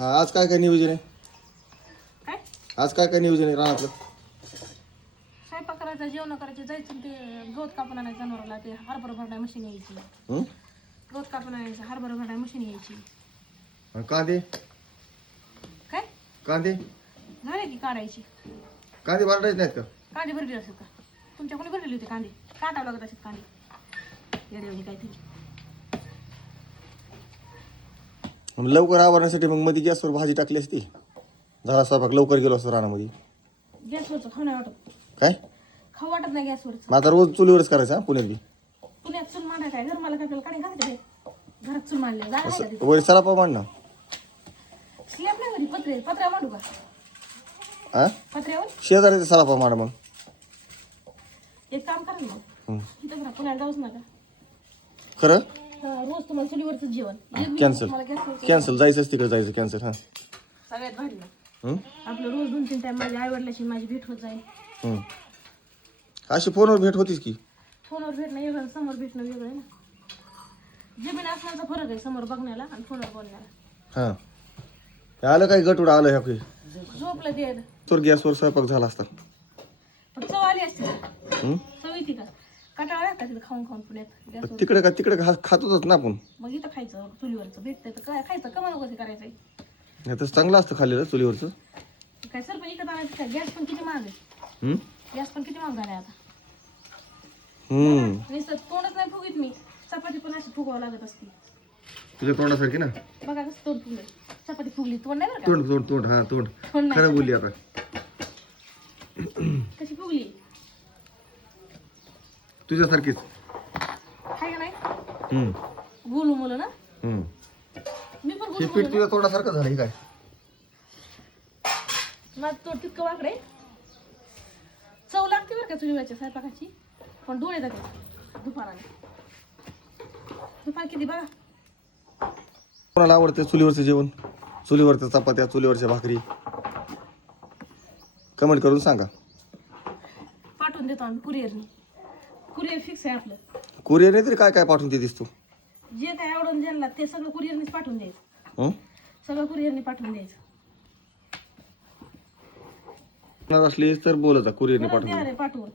हा आज काय काय नियोजन आहे? काय आज काय काय नियोजन आहे रानातलं? स्वयंपाक करायचा, जेवण करायचे, जायचं ते गवत कापून आणायचं जनावराला, ते हरभरा भरणाय मशीन यायची. हं? गवत कापून आणायचं, हरभरा भरणाय मशीन यायची. आणि कांदे काय कांदे झाले की काढायची. कांदे भरडायचे नाहीत का? कांदे भरले असतात का? तुमच्या कोणी भरलेले होते कांदे? काटावं लागत असतात कांदे येड्यावानी काहीतरी. मग लवकर आवरण्यासाठी मग मध्ये गॅसवर भाजी टाकली असती, झाला स्वयंपाक लवकर गेलो असतो रानामध्ये. गॅसवरचं खाऊ नाही वाटत, काय खाऊ वाटत नाही गॅसवरचं. मग आता रोज चुलीवरच करायचं हा पुण्यात बी. पुण्यात चूल मांडायचं आहे, घर मला काय आपल्याला काढी घालायचं आहे. घरात चूल मांडले जागा आहे का तिथे? वर सलापा मांड ना. स्लॅब नाही घरी, पत्र्यावर मांडू का? हा पत्र्यावर शेजारीचा सलापा मांड मग. एक काम करा ना मग, हं. इथं घरा पुण्याला जाऊच नका. खरं रोज तुम्हाला चुलीवरचं जेवण एक दिवस कॅन्सल तुम्हाला गॅसवरचं. कॅन्सल जायचंच तिकडे जायचं कॅन्सल. हां सगळ्यात भारी ना. हं? आपलं रोज 2-3 टाइम माझ्या आईवडिलाशी माझी भेट होत जाईल. हं. अशी फोनवर भेट होतीच की. फोनवर भेटणं वेगळं, समोर भेटणं वेगळं आहे ना. जमीन आसमानचा फरक आहे समोर बघण्याला आणि फोनवर बोलण्याला. हां हे आलं काही गटूड आलं ह्या काही झोपलं ते तर गॅसवर स्वयंपाक झाला असता. पण चव आली असती का? हं? चव येते का? कंटाळा येतात तिथं खाऊन खाऊन पुण्यात गॅसवर. तिकडे खात होतात ना आपण. मग इथं खायचं चुलीवरचं भेटतंय तर काय खायचं, कमाल कसं करायचंय? हे तर चांगलं असतं खाल्लेलं चुलीवरचं. काय सर पण इकडं आणायचं काय? गॅस पण किती महाग आहे. हं? गॅस पण किती महाग झालाय आता. हं. नुसतं तोंडच नाही फुगीत मी, चपाती पण अशी फुगवावं लागत असते. तुझ्या तोंडासारखी ना. बघा कसं तोंड फुगलं, चपाती फुगली, तोंड नाही बरं का? तोंड तोंड तोंड हा तोंड तोंड नाही. खरं बोलली आता. कशी फुगली तुझ्यासारखीच. हाय का नाही? हं. बोलू मुलं ना, हं. मी पण हे बोलू पीठ तुझ्या तोंडासारखं झालं हे काय? माझं तोंड तितकं वाकडे. चव लागते बरं का चुलीवरच्या स्वयंपाकाची, पण डोळे जाते दुपाराने. दुपार किती बघा. कोणाला आवडतं चुलीवरचं जेवण? चुलीवरच्या चपात्या, चुलीवरच्या भाकरी? कमेंट करून सांगा. पाठवून देतो आम्ही कुरिअरने. कुरिअर फिक्स आहे आपलं. कुरिअर नाही तरी काय काय पाठवून देतेस तू? जे काय आवडून ज्यांना ते सगळं कुरिअरनेच पाठवून द्यायचं. हं? सगळं कुरिअरने पाठवून द्यायचं. असली तर बोलायचा कुरिअरने बरं, पाठवून द्या दे. रे पाठवून.